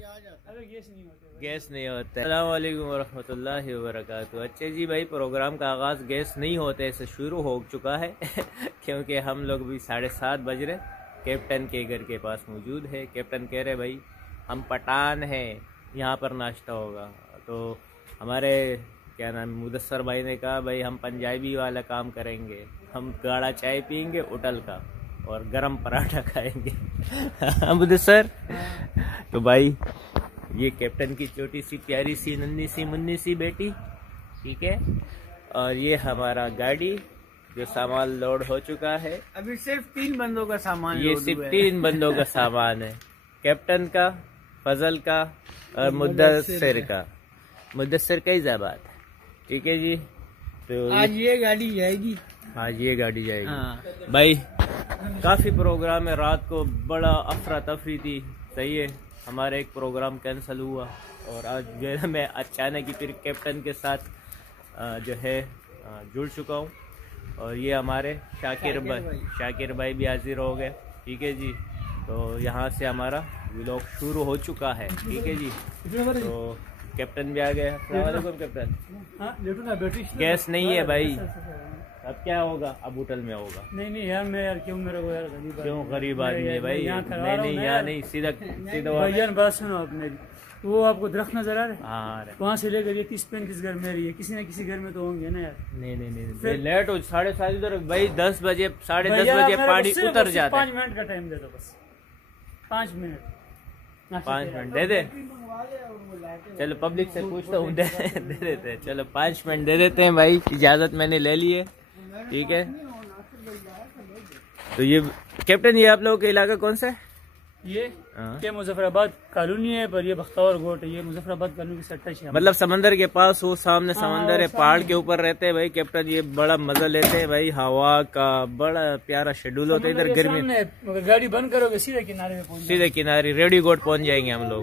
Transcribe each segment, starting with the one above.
Gas नहीं होता। अस्सलाम वालेकुम वरहमतुल्लाहि वबरकातुहू। अच्छा जी भाई, प्रोग्राम का आगाज़ गैस नहीं होते से शुरू हो चुका है क्योंकि हम लोग भी 7:30 बज रहे कैप्टन के घर के पास मौजूद है। कैप्टन कह रहे भाई हम पठान हैं, यहाँ पर नाश्ता होगा। तो हमारे क्या नाम मुदस्सर भाई ने कहा भाई हम पंजाबी वाला काम करेंगे, हम गाढ़ा चाय पियेंगे होटल का और गरम पराठा खाएंगे मुदस्सर। तो भाई ये कैप्टन की छोटी सी प्यारी सी नन्ही सी मुन्नी सी बेटी, ठीक है। और ये हमारा गाड़ी जो सामान लोड हो चुका है। अभी सिर्फ 3 बंदों का सामान, ये सिर्फ 3 बंदों का सामान है, कैप्टन का, फजल का और मुदस्सिर का। मुदस्सिर का इजाबात है, ठीक है जी। तो आज ये गाड़ी जाएगी, आज ये गाड़ी जाएगी। भाई काफी प्रोग्राम है, रात को बड़ा अफरा तफरी थी, सही है। हमारा एक प्रोग्राम कैंसिल हुआ और आज जो है मैं अचानक ही फिर कैप्टन के साथ जो है जुड़ चुका हूँ। और ये हमारे शाकिर भाई भी हाजिर हो गए, ठीक है जी। तो यहाँ से हमारा व्लॉग शुरू हो चुका है, ठीक है जी। तो कैप्टन भी आ गए। अस्सलाम वालेकुम कैप्टन। गैस नहीं है भाई, अब क्या होगा? अब होटल में होगा। नहीं यार, मैं यार क्यों मेरे को यार गरीब आदमी है भाई। नहीं यहाँ नहीं, सीधा भाईजान बात सुनो अपने। वो आपको दरख्त नजर आ रहे हैं? हाँ, वहाँ से लेकर ये 30-35 घर मेरी है, किसी न किसी घर में तो होंगे ना यार। नहीं लेट हो 7:30 उधर भाई 10 बजे 10:30 बजे पानी उतर जाता है। 5 मिनट का टाइम दे दो बस, 5 मिनट 5 मिनट दे दे। चलो पब्लिक से पूछता हूँ, दे देते हैं। चलो 5 मिनट दे देते हैं भाई, इजाजत मैंने ले ली है, ठीक है। तो ये कैप्टन, ये आप लोगों का इलाका कौन सा है? ये मुजफ्फराबाद कॉलोनी है, पर ये बख्तावर गोट है। ये मुजफ्फराबाद कॉलोनी की सट्टा है, मतलब समंदर के पास हो, सामने समंदर है, पहाड़ के ऊपर रहते हैं भाई कैप्टन। ये बड़ा मजा लेते हैं भाई, हवा का बड़ा प्यारा शेड्यूल होता है इधर। गर्मी मगर गाड़ी बंद करोगे सीधे किनारे में पहुंच, सीधे किनारे रेडी गोट पहुंच जाएंगे हम लोग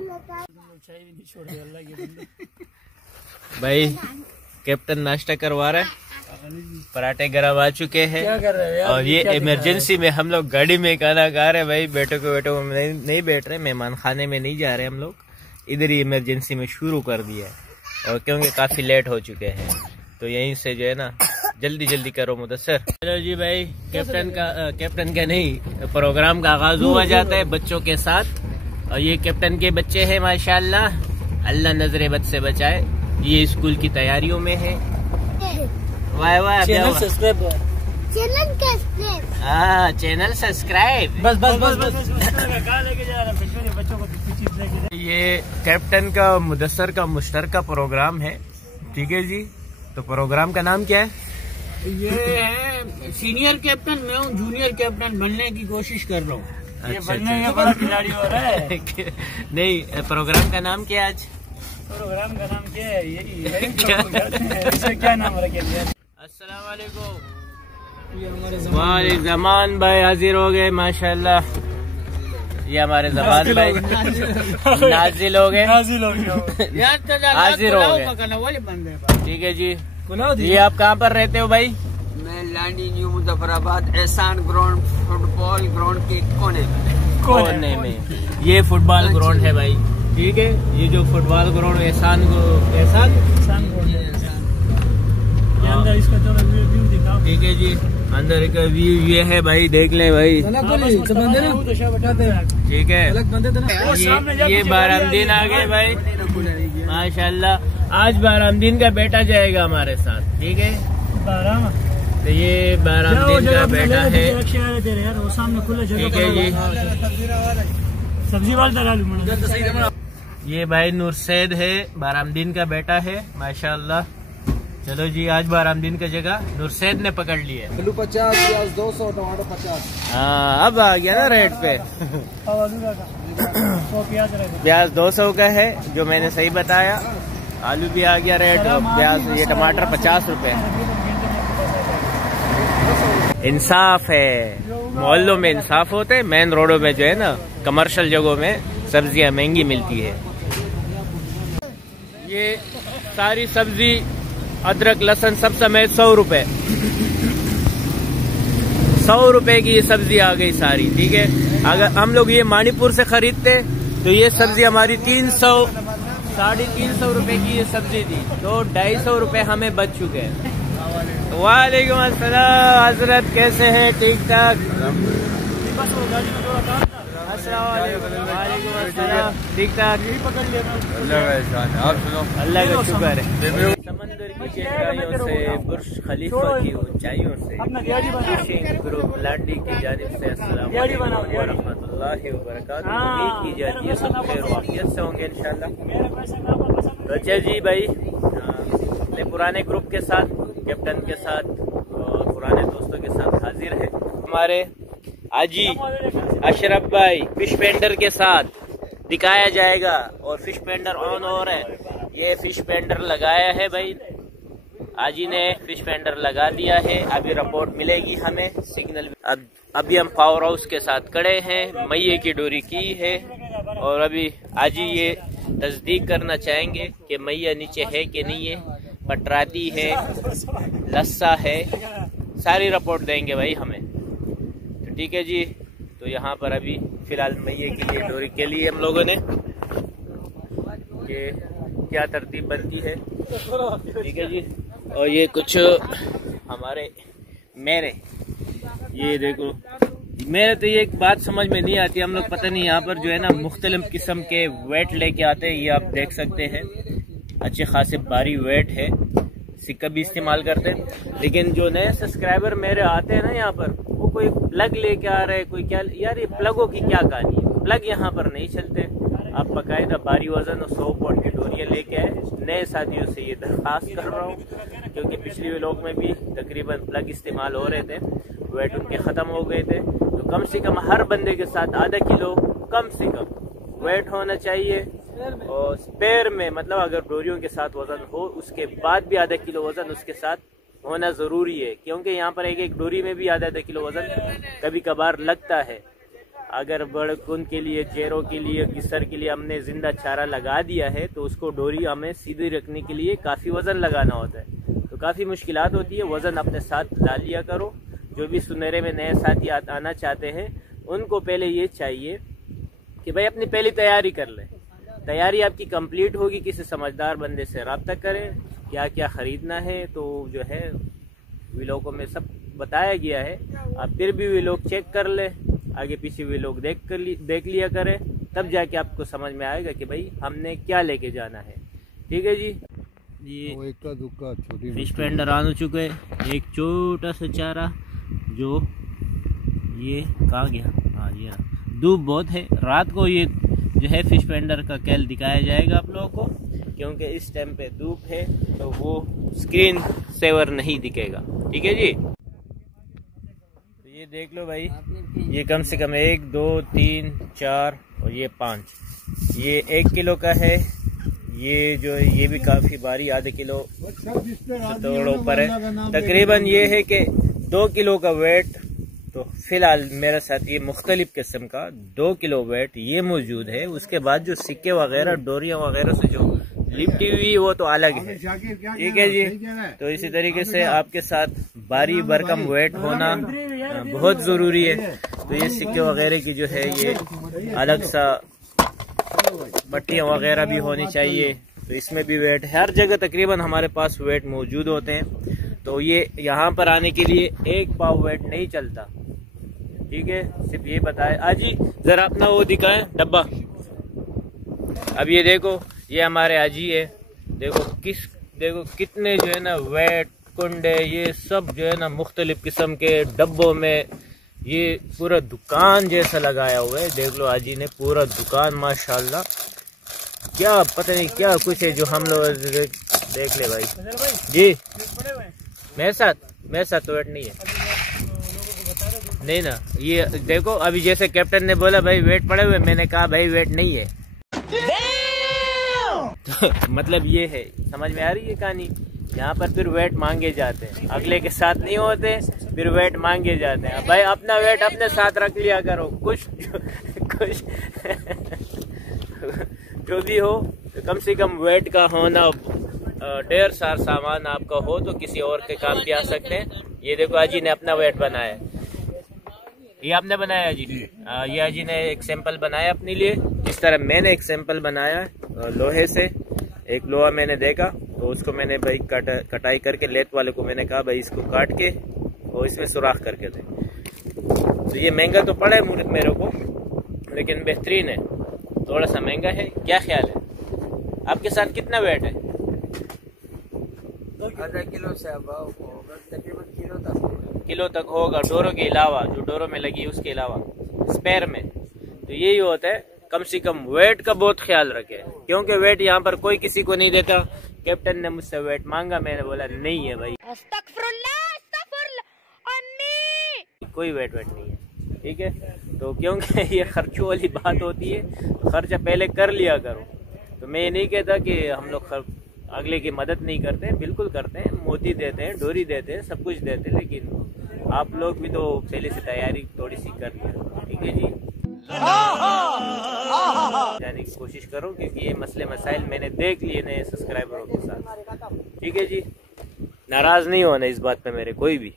भाई। कैप्टन नाश्ता करवा रहा है, पराठे गरम आ चुके हैं। क्या कर रहे हैं यार? और ये इमरजेंसी में हम लोग गाड़ी में खाना खा रहे हैं भाई। बेटों को नहीं बैठ रहे, मेहमान खाने में नहीं जा रहे हम लोग, इधर ही इमरजेंसी में शुरू कर दिया है। और क्योंकि काफी लेट हो चुके हैं, तो यहीं से जो है ना जल्दी करो मुदस्सिर। चलो जी भाई, कैप्टन का नहीं, प्रोग्राम का आगाज हुआ जाता है बच्चों के साथ। और ये कैप्टन के बच्चे हैं माशाल्लाह, अल्लाह नजरे बद से बचाए। ये स्कूल की तैयारियों में है। वाह चैनल सब्सक्राइब, चैनल सब्सक्राइब। बस कहाँ लेके जा रहा है बच्चों को? ये कैप्टन का मुदस्सिर का मुश्तरका प्रोग्राम है, ठीक है जी। तो प्रोग्राम का नाम क्या है? ये है सीनियर कैप्टन, मैं हूँ जूनियर कैप्टन बनने की कोशिश कर रहा हूँ। ये बनने का बड़ा खिलाड़ी हो रहा है। नहीं, प्रोग्राम का नाम क्या है आज? प्रोग्राम का नाम क्या है? यही है। क्या नाम रखे? अस्सलाम वालेकुम। हमारे जमान भाई हाजिर हो गए माशाल्लाह। ये हमारे जमान भाई नाजिल हो गए, हाजिर हो गए, ठीक है जी। ये आप कहाँ पर रहते हो भाई? मैं लांडी न्यू मुजफ्फराबाद एहसान ग्राउंड फुटबॉल ग्राउंड के कोने में। ये फुटबॉल ग्राउंड है भाई, ठीक है। ये जो फुटबॉल ग्राउंड एहसान अंदर इसका थोड़ा व्यू दिखाओ, ठीक है जी। अंदर का व्यू ये है भाई, देख ले भाई, ठीक है। ये बारामदीन आ गए भाई माशाल्लाह। आज बारामदीन का बेटा जाएगा हमारे साथ, ठीक है। तो ये बारामदीन का बेटा है, ठीक है जी। सब्जी वाला ये भाई नूरसैद है, बारामदीन का बेटा है माशाल्लाह। चलो जी, आज बारामदीन का जगह नूरसैद ने पकड़ लिया। आलू 50, प्याज 200, टमाटर 50। हाँ, अब आ गया ना रेट पे। प्याज 200 का है जो मैंने सही बताया। आलू भी आ गया रेट, प्याज ये टमाटर 50 रुपए। इंसाफ है, मोहल्लों में इंसाफ होते हैं, मेन रोडों में जो है ना कमर्शियल जगहों में सब्जियां महंगी मिलती है। ये सारी सब्जी अदरक लहसुन सब समेत 100 रुपए, 100 रुपए की ये सब्जी आ गई सारी, ठीक है। अगर हम लोग ये मणिपुर से खरीदते तो ये सब्जी हमारी 300 350 रुपए की ये सब्जी थी, तो 250 रुपए हमें बच चुके हैं। वालेकुम अस्सलाम हजरत, कैसे हैं? ठीक ठाक। वालेकुम अस्सलाम, ठीक ठाक। अल्लाह का शुक्र है। समंदर की गहराइयों से, बुर्ज खलीफा की ऊंचाइयों से, फिशिंग ग्रुप लाडी की जानिब से अस्सलाम वालेकुम व रहमतुल्लाहि व बरकातुहू। उम्मीद की जाती है सब खैर वाफियत से होंगे इंशाल्लाह। तो अच्छा जी भाई, अपने पुराने ग्रुप के साथ, कैप्टन के साथ और पुराने दोस्तों के साथ हाजिर है हमारे आजी अशरफ भाई। फिश पेंडर के साथ दिखाया जाएगा और फिश पेंडर ऑन हो रहा है। ये फिश पेंडर लगाया है भाई, आजी ने फिश पेंडर लगा दिया है। अभी रिपोर्ट मिलेगी हमें, सिग्नल। अभी हम पावर हाउस के साथ खड़े हैं, मैये की डोरी की है और अभी आजी ये तस्दीक करना चाहेंगे कि मैया नीचे है कि नहीं है, पटराती है, लस्सा है, सारी रिपोर्ट देंगे भाई हमें। तो ठीक है जी, तो यहाँ पर अभी फिलहाल मैये के लिए डोरी के लिए हम लोगों ने कि क्या तरतीब बनती है, ठीक है जी। और ये कुछ हमारे मेरे, ये देखो मेरे तो ये एक बात समझ में नहीं आती, हम लोग पता नहीं यहाँ पर जो है ना मुख्तलिफ किस्म के वेट लेके आते हैं। ये आप देख सकते हैं अच्छे खासे भारी वेट है, सिक्का भी इस्तेमाल करते हैं। लेकिन जो नए सब्सक्राइबर मेरे आते हैं ना यहाँ पर, वो कोई प्लग लेके आ रहे हैं, कोई क्या यार, ये प्लगों की क्या कहानी है? प्लग यहाँ पर नहीं चलते। आप बाकायदा भारी वजन और 100 पॉइंट की डोरियाँ लेके आए। नए साथियों से ये दरख्वास्त कर रहा हूँ, क्योंकि पिछले व्लॉग में भी तकरीबन प्लग इस्तेमाल हो रहे थे, वेट उनके ख़त्म हो गए थे। तो कम से कम हर बंदे के साथ आधा किलो कम से कम वेट होना चाहिए। और स्पेयर में मतलब अगर डोरियों के साथ वजन हो, उसके बाद भी आधा किलो वजन उसके साथ होना ज़रूरी है, क्योंकि यहाँ पर एक डोरी में भी आधा किलो वजन कभी कभार लगता है। अगर बड़कुन के लिए, चेरों के लिए, किसर के लिए हमने जिंदा चारा लगा दिया है, तो उसको डोरी हमें सीधी रखने के लिए काफ़ी वजन लगाना होता है, तो काफ़ी मुश्किलात होती है। वजन अपने साथ ला लिया करो। जो भी सुनहरे में नए साथी आना चाहते हैं, उनको पहले ये चाहिए कि भाई अपनी पहली तैयारी कर लें। तैयारी आपकी कंप्लीट होगी, किसी समझदार बंदे से रब्ता करें, क्या क्या ख़रीदना है, तो जो है व्लॉगों में सब बताया गया है। आप फिर भी व्लॉग चेक कर ले, आगे पीछे व्लॉग देख लिया करें, तब जाके आपको समझ में आएगा कि भाई हमने क्या लेके जाना है। ठीक है जी। ये छोटी फिश पेंडर आ चुके, एक छोटा सा चारा जो ये कहाँ गया, हाँ ये धूप बहुत है। रात को ये जो है फिश पेंडर का कैल दिखाया जाएगा आप लोगों को, क्योंकि इस टाइम पे धूप है तो वो स्क्रीन सेवर नहीं दिखेगा। ठीक है जी। तो ये देख लो भाई, ये कम से कम 1 2 3 4 और ये 5, ये 1 किलो का है। ये जो है ये भी काफी भारी, आधे किलो थोड़ा ऊपर है। तकरीबन ये है कि 2 किलो का वेट। तो फिलहाल मेरे साथ ये मुख्तलिफ किस्म का 2 किलो वेट ये मौजूद है। उसके बाद जो सिक्के वगैरह, डोरियां वगैरह से जो लिपटी हुई वो तो अलग है। ठीक है जी। तो इसी तरीके से आपके साथ भारी भरकम वेट होना बहुत जरूरी है। तो ये सिक्के वगैरह की जो है ये अलग सा पट्टियां वगैरह भी होनी चाहिए। तो इसमें भी वेट, हर जगह तकरीबन हमारे पास वेट मौजूद होते हैं। तो ये यहाँ पर आने के लिए 1 पाव वेट नहीं चलता। ठीक है, सिर्फ ये बताए। आजी जरा अपना वो दिखाएं डब्बा। अब ये देखो, ये हमारे आजी है। देखो कितने जो है ना वेट, कुंडे, ये सब जो है ना मुख्तलिफ किस्म के डब्बों में, ये पूरा दुकान जैसा लगाया हुआ है। देख लो आजी ने पूरा दुकान, माशाल्लाह। क्या पता नहीं क्या कुछ है जो हम लोग देख ले भाई जी। मेरे साथ तो वेट नहीं है, नहीं ना। ये देखो अभी जैसे कैप्टन ने बोला भाई वेट पड़े हुए, मैंने कहा भाई वेट नहीं है। तो मतलब ये है, समझ में आ रही है कहानी। यहाँ पर फिर वेट मांगे जाते हैं, अगले के साथ नहीं होते, फिर वेट मांगे जाते हैं। भाई अपना वेट अपने साथ रख लिया करो, कुछ जो भी हो, तो कम से कम वेट का होना। ढेर सारा सामान आपका हो तो किसी और के काम भी आ सकते हैं। ये देखो आजी ने अपना वेट बनाया, ये आपने बनाया जी। ये आजी ने एक सैंपल बनाया अपने लिए, जिस इस तरह मैंने एक सैंपल बनाया लोहे से। एक लोहा मैंने देखा तो उसको मैंने भाई कटाई करके लेथ वाले को मैंने कहा भाई इसको काट के और इसमें सुराख करके दे। तो ये महंगा तो पड़ा है मेरे को, लेकिन बेहतरीन है। थोड़ा सा महंगा है, क्या ख्याल है? आपके साथ कितना वेट है? आधा किलो से तकरीबन किलो तक होगा, डोरों के अलावा, जो डोरों में लगी है उसके अलावा, स्पेयर में। तो यही होता है, कम से कम वेट का बहुत ख्याल रखे, क्योंकि वेट यहाँ पर कोई किसी को नहीं देता। कैप्टन ने मुझसे वेट मांगा, मैंने बोला नहीं है भाई, कोई वेट नहीं है, ठीक है। तो क्योंकि ये खर्चों वाली बात होती है, खर्चा पहले कर लिया करो। तो मैं ये नहीं कहता कि हम लोग अगले की मदद नहीं करते, बिल्कुल करते हैं, मोती देते हैं, डोरी देते हैं, सब कुछ देते हैं, लेकिन आप लोग भी तो पहले से तैयारी थोड़ी सी कर लिया, ठीक है जी। जाने की कोशिश करो, क्योंकि ये मसले मसाइल मैंने देख लिए नए सब्सक्राइबरों के साथ, ठीक है जी। नाराज नहीं होना इस बात पे मेरे कोई भी।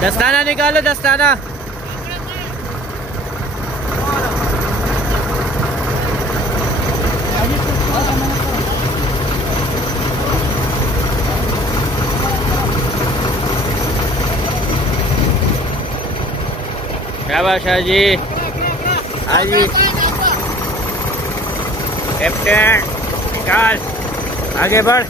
दस्ताना निकालो, दस्ताना। शाबाश जी, हाँ जी कैप्टन, निकाल, आगे बढ़।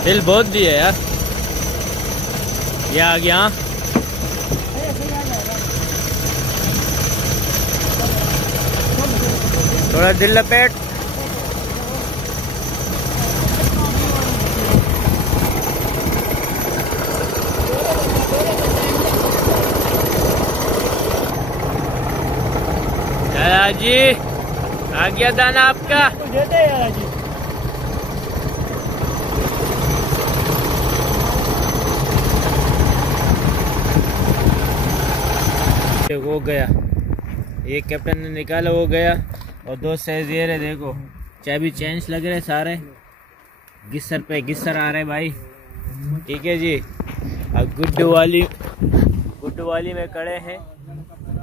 दिल बहुत दिए यार, ये आ गया। थोड़ा दिल लपेट। दादा जी आ गया दाना आपका, देते यार जी। वो गया, एक कैप्टन ने निकाला, वो गया। और दो सैजियर है, देखो चाबी चेंज लग रहे सारे, गिस्सर पे गिस्सर आ रहे भाई, ठीक है जी। अब गुड्डू वाली में खड़े हैं,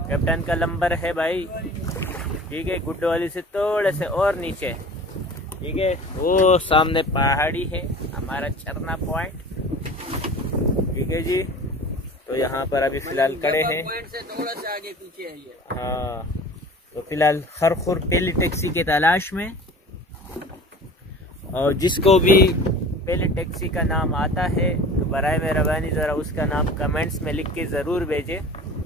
कैप्टन का नंबर है भाई, ठीक है। गुड्डू वाली से थोड़े से और नीचे, ठीक है। वो सामने पहाड़ी है, हमारा झरना पॉइंट, ठीक है जी। तो यहाँ पर अभी फिलहाल खड़े हैं, पॉइंट से थोड़ा सा आगे पीछे है ये। हाँ, तो फिलहाल खरखुर पहली टैक्सी की तलाश में। और जिसको भी पहले टैक्सी का नाम आता है तो बराए मेहरबानी ज़रा उसका नाम कमेंट्स में लिख के ज़रूर भेजें,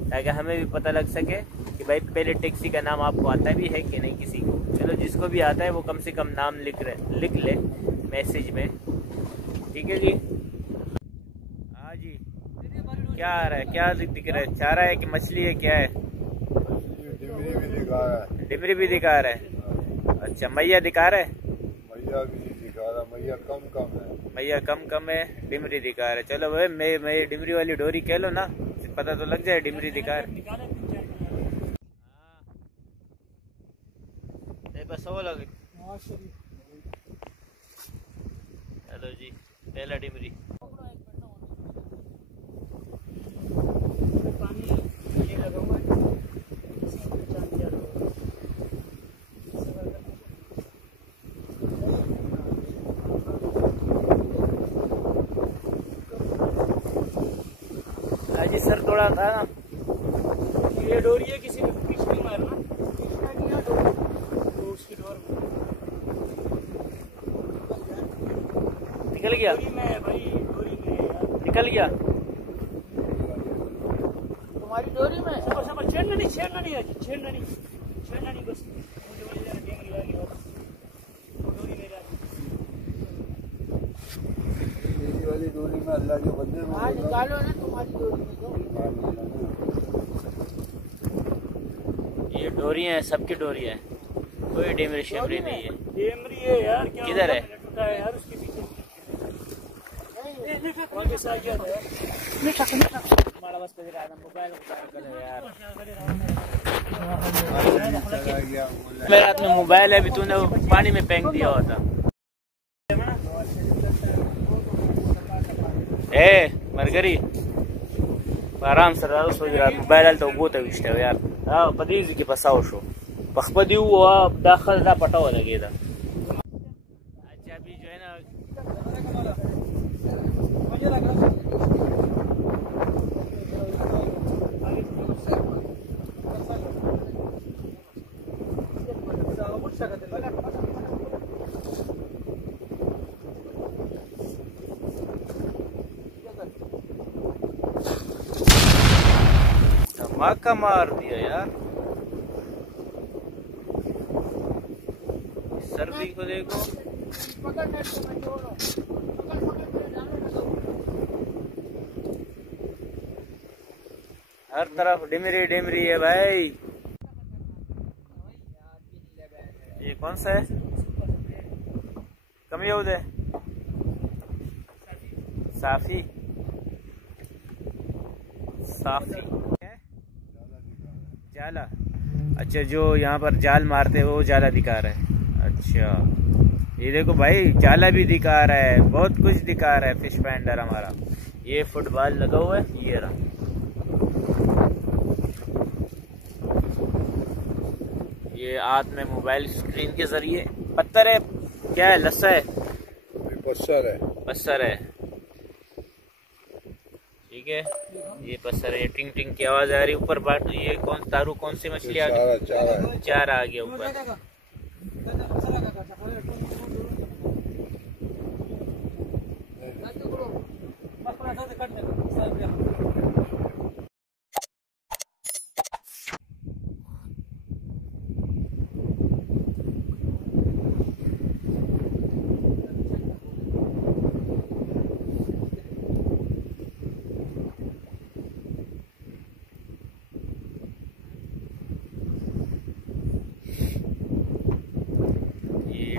ताकि हमें भी पता लग सके कि भाई पहले टैक्सी का नाम आपको आता भी है कि नहीं किसी को। चलो जिसको भी आता है वो कम से कम नाम लिख ले मैसेज में, ठीक है जी। हाँ जी, क्या आ रहा है, क्या दिख रहा है? चारा है कि मछली है, क्या है? डिमरी भी दिखा रहा है। डिमरी भी दिखा रहा है, अच्छा। मैया दिखा रहा है? मैया भी नहीं दिखा रहा, मैया कम है। मैया कम है, डिमरी दिखा रहा है। चलो भाई मैं डिमरी वाली डोरी कह लो ना, पता तो लग जाए डिमरी दिखा रहा है। बस वो लग, चलो जी, पहला डिमरी। जी सर थोड़ा था ना, ये डोरी है, किसी ने पीछे नहीं मारना, तो उसकी डोर निकल गया, में भाई, डोरी में निकल गया तुम्हारी डोरी में। समझ छेड़ना नहीं बस वाली डोरी में अल्लाह के बंदे निकालो ना, तुम्हारी डोरी में ये डोरियां हैं, सबकी डोरियां हैं, कोई डेमरी शेमरी नहीं है। डेमरी है यार, क्या किधर है? यार उसके पीछे मेरे हाथ में मोबाइल है, अभी तूने पानी में फेंक दिया हुआ था। ए मरगरी आराम से रहा सो यार, मोबाइल तो बहुत है विष्ट यार। हां पदीज के पसाओ शो पखपदी हुआ दाखिल दा पटा हो लगेगा। अच्छा अभी जो है ना धमाका मार दिया यार। सर्दी को देखो, हर तरफ डिमरी डिमरी है भाई। ये कौन सा है? कमी हो दे साफी साफी जाला। अच्छा जो यहाँ पर जाल मारते हैं वो जाला दिखा रहा है। अच्छा ये देखो भाई जाला भी दिखा रहा है, बहुत कुछ दिखा रहा है फिश फाइंडर हमारा। ये फुटबॉल लगा हुआ है, ये रहा। ये हाथ में मोबाइल स्क्रीन के जरिए पत्थर है, क्या है? लस्सा है, पत्थर है, पत्थर है। ठीक है ये पत्थर है, टिंग टिंग की आवाज आ रही ऊपर। बाट ये कौन तारू कौन सी मछली आ गई? चार आ गया ऊपर।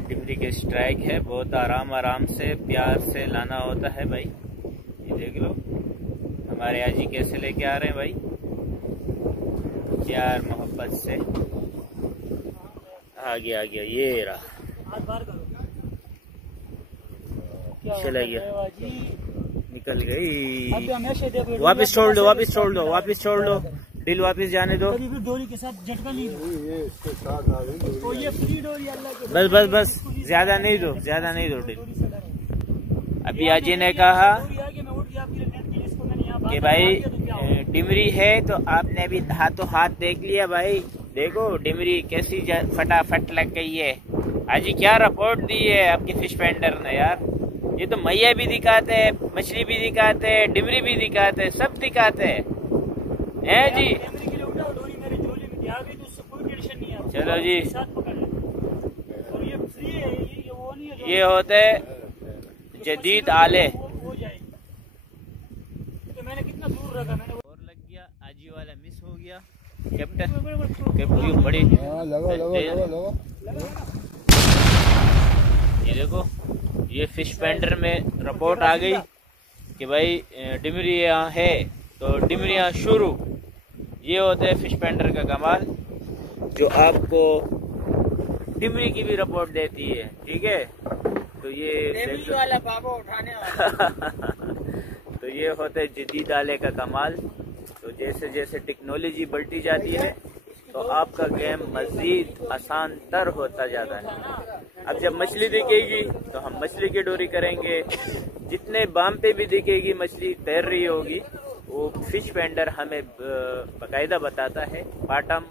डिमरी के स्ट्राइक है, बहुत आराम आराम से प्यार से लाना होता है भाई। ये देख लो हमारे आजी कैसे लेके आ रहे हैं भाई, प्यार मोहब्बत से। आ गया ये रहा, चला गया, निकल गई। वापिस छोड़ दो, वापिस छोड़ दो, वापिस छोड़ दो, दिल वापिस जाने दो। डोरी के साथ झटका नहीं दो। तो ये फ्री डोरी अल्लाह के बस बस बस ज्यादा नहीं दो, ज्यादा नहीं दो दिल। अभी आजी ने कहा कि भाई डिमरी है तो आपने अभी हाथों हाथ देख लिया भाई। देखो डिमरी कैसी फटाफट लग गई है। आजी क्या रिपोर्ट दी है आपके फिश फाइंडर ने यार। ये तो मैया भी दिखाते हैं, मछली भी दिखाते हैं, डिमरी भी दिखाते हैं, सब दिखाते हैं जी। चलो जी ये होते जदीद आले। मैंने कितना दूर रखा, मैंने और लग गया, आजी वाला मिस हो गया। कैप्टन बड़ी ये देखो ये फिश फाइंडर में रिपोर्ट आ गई कि भाई डिमरी यहाँ है तो डिमरियाँ शुरू। ये होता है फिश फाइंडर का कमाल, जो आपको डिमरी की भी रिपोर्ट देती है। ठीक है तो ये वाला बाबा उठाने वाला तो ये होता है जदीद आले का कमाल। तो जैसे जैसे टेक्नोलॉजी बढ़ती जाती है तो आपका गेम मजीद आसान तर होता जाता है। अब जब मछली दिखेगी तो हम मछली की डोरी करेंगे, जितने बाम पे भी दिखेगी मछली तैर रही होगी वो फिश फाइंडर हमें बाकायदा बताता है। बाटम,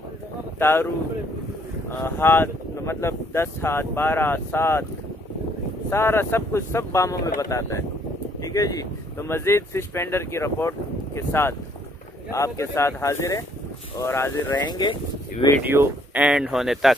तारू, हाथ मतलब 10 हाथ, 12, 7 सारा सब कुछ सब बामों में बताता है। ठीक है जी। तो मजीद फिश फाइंडर की रिपोर्ट के साथ आपके साथ हाजिर है और हाजिर रहेंगे वीडियो एंड होने तक।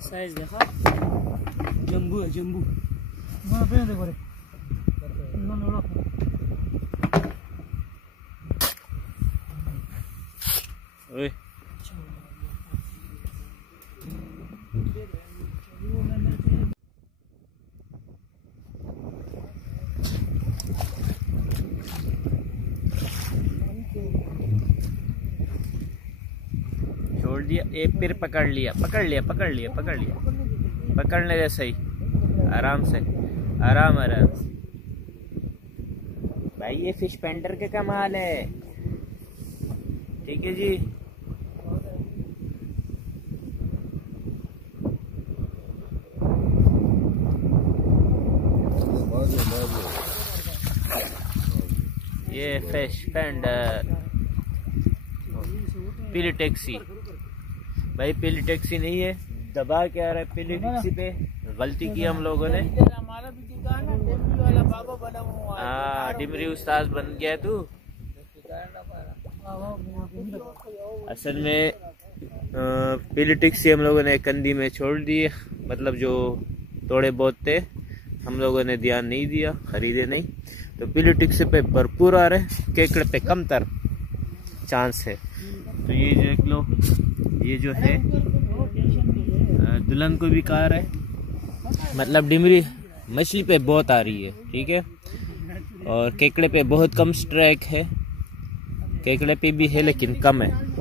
साइज देखा, जम्बू है जम्बू। ओए छोड़ दिया, एक फिर पकड़ लिया, पकड़ने दे सही, आराम से, आराम से भाई। ये फिश पेंडर के कमाल है। ठीक है जी। ये फिश पेंडर पीली टैक्सी भाई, पीली टैक्सी नहीं है, दबा के आ रहा है पीली टैक्सी पे। गलती की हम लोगों ने। हमारा भी दुकान है, डिमरी वाला बाबा बना हुआ है। हाँ, डिमरी उस्ताद बन गया तू। असल में पीली टैक्सी हम लोगों ने कंदी में छोड़ दी, मतलब जो थोड़े बहुत थे हम लोगों ने ध्यान नहीं दिया, खरीदे नहीं। तो पीली टैक्सी पे भरपूर आ रहे, केकड़े पे कम तर चांस है। तो ये देख लो, ये जो है दुल्हन को भी कार है, मतलब डिमरी मछली पे बहुत आ रही है। ठीक है, और केकड़े पे बहुत कम स्ट्राइक है, केकड़े पे भी है लेकिन कम है।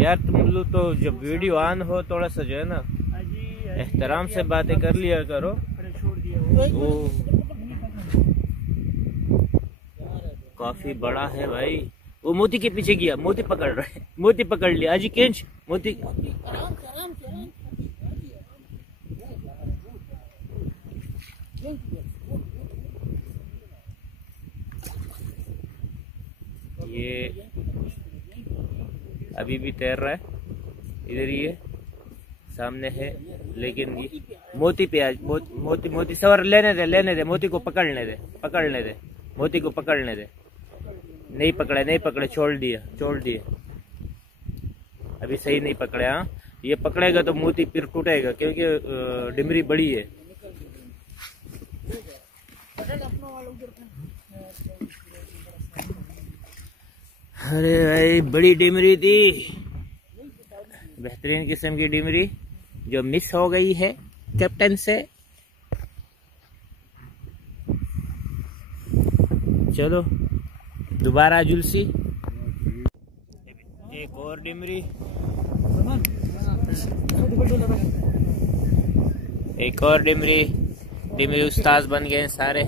यार तुम लोग तो जब वीडियो ऑन हो थोड़ा सा जो है ना एहतराम से बातें कर लिया करो। वो काफी बड़ा है भाई। वो मोती के पीछे गया, मोती पकड़ रहे, मोती पकड़ लिया। अजी केंच मोती। ये अभी भी तैर रहा है, इधर ही है, सामने है। लेकिन ये मोती पे आज मोती सवर लेने दे, मोती को पकड़ने दे, मोती को पकड़ने दे। नहीं पकड़े, छोड़ दिए। अभी सही नहीं पकड़े। हाँ, ये पकड़ेगा तो मोती फिर टूटेगा, क्योंकि डिमरी बड़ी है। अरे भाई बड़ी डिमरी थी, बेहतरीन किस्म की डिमरी जो मिस हो गई है कैप्टन से। चलो दोबारा जुलसी, एक और डिमरी, एक और डिमरी। डिमरी उस्ताद बन गए सारे।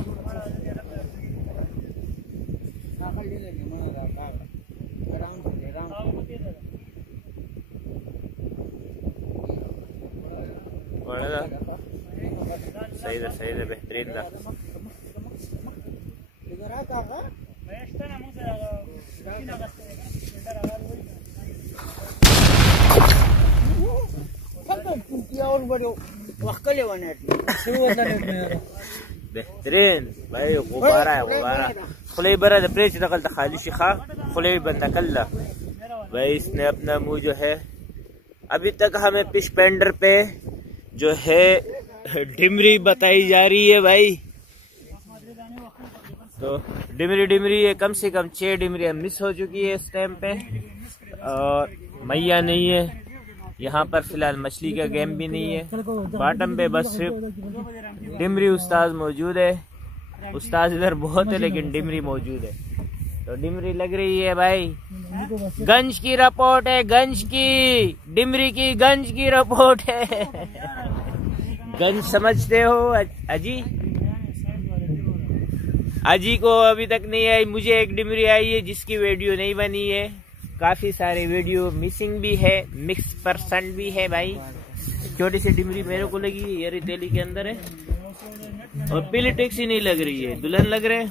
सही है, बेहतरीन था। बेहतरीन भाई, गुब्बारा है, गुब्बारा खुले बरा प्रेच दखल खाली शिखा खुले बंदा कल्ला भाई। इसने अपना मुंह जो है, अभी तक हमें फिश पेंडर पे जो है डिमरी बताई जा रही है भाई। तो डिमरी है, कम से कम 6 डिमरियां मिस हो चुकी है इस टाइम पे, और मैया नहीं है यहाँ पर फिलहाल। मछली का गेम भी नहीं है बॉटम पे, बस सिर्फ डिमरी उस्ताद मौजूद है। उस्ताद इधर बहुत है लेकिन डिमरी मौजूद है। तो डिमरी लग रही है भाई। गंज की रिपोर्ट है, गंज की डिमरी की, गंज की रिपोर्ट है। गंज समझते हो अजी? अजी को अभी तक नहीं आई, मुझे एक डिमरी आई है जिसकी वीडियो नहीं बनी है। काफी सारे वीडियो मिसिंग भी है, मिक्स परसेंट भी है भाई। छोटी सी डिमरी मेरे को लगी, ये रेतेली के अंदर है और पीली टैक्सी नहीं लग रही है, दुल्हन लग रहे हैं।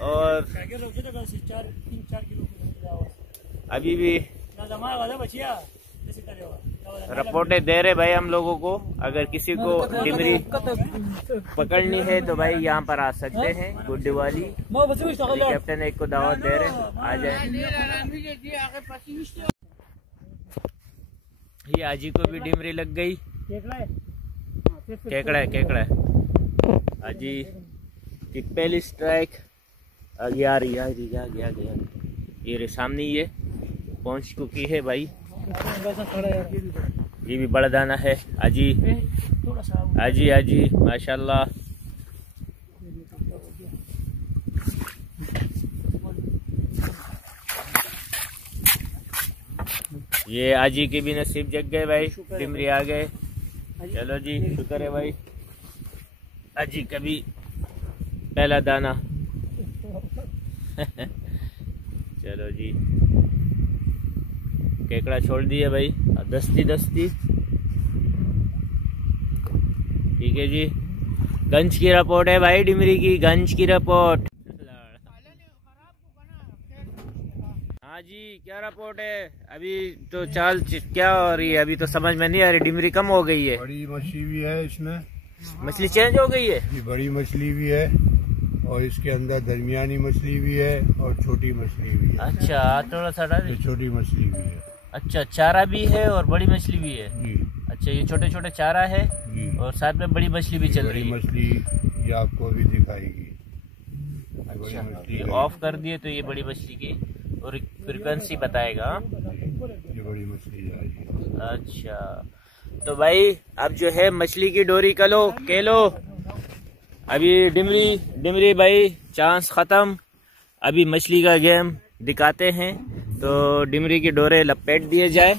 और अभी भी रिपोर्टें दे रहे भाई हम लोगों को। अगर किसी को डिमरी पकड़नी है तो भाई यहाँ पर आ सकते हैं। गुड्डी वाली कैप्टन एक को दावत दे रहे, आ जाए। ये आजी को भी डिमरी लग गई। केकड़ा है आजी की पहली स्ट्राइक। आगे आ रही है, गया ये रे सामने ये पहुंच चुकी है भाई। ये भी बड़ा दाना है आजी माशाल्लाह। ये आजी के भी नसीब जग गए भाई, डिमरी आ गए। चलो जी, शुक्र है भाई, आजी का भी पहला दाना। चलो जी, केकड़ा छोड़ दिए भाई, दस्ती ठीक है जी। गंज की रिपोर्ट है भाई, डिमरी की गंज की रिपोर्ट। हाँ जी, क्या रिपोर्ट है? अभी तो चाल क्या हो रही है? अभी तो समझ में नहीं आ रही। डिमरी कम हो गई है, बड़ी मछली भी है इसमें, मछली चेंज हो गई है। ये बड़ी मछली भी है और इसके अंदर दरमियानी मछली भी है और छोटी मछली भी है। अच्छा, थोड़ा सा ये छोटी मछली भी है। अच्छा, चारा भी है और बड़ी मछली भी है जी। अच्छा, ये छोटे छोटे चारा है जी। और साथ में बड़ी मछली भी चल रही है। बड़ी मछली ये आपको भी दिखाएगी। अच्छा, ऑफ कर दिए तो ये बड़ी मछली की और फ्रीक्वेंसी बताएगा। ये बड़ी मछली जाएगी। अच्छा, तो भाई अब जो है मछली की डोरी के लो। अभी डिमरी भाई चांस खत्म। अभी मछली का गेम दिखाते हैं, तो डिमरी की डोरे लपेट दिए जाए।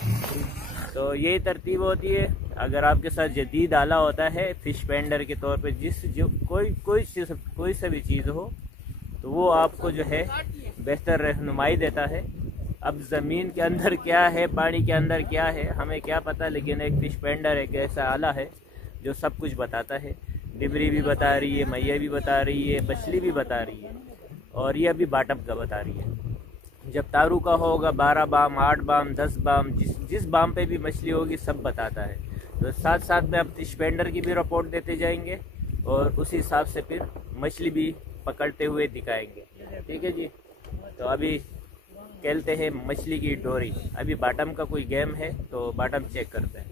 तो यही तरतीब होती है। अगर आपके साथ जदीद आला होता है फिश पेंडर के तौर पे, कोई सा भी चीज़ हो, तो वो आपको जो है बेहतर रहनुमाई देता है। अब ज़मीन के अंदर क्या है, पानी के अंदर क्या है, हमें क्या पता, लेकिन एक फिश पेंडर एक ऐसा आला है जो सब कुछ बताता है। डिमरी भी बता रही है, मैया भी बता रही है, मछली भी बता रही है, और ये अभी बाटम का बता रही है। जब तारू का होगा 12 बाम, 8 बाम, 10 बाम, जिस बाम पे भी मछली होगी सब बताता है। तो साथ साथ में अब फिश पेंडर की भी रिपोर्ट देते जाएंगे और उसी हिसाब से फिर मछली भी पकड़ते हुए दिखाएंगे। ठीक है जी। तो अभी खेलते हैं मछली की डोरी। अभी बाटम का कोई गेम है तो बाटम चेक करते हैं।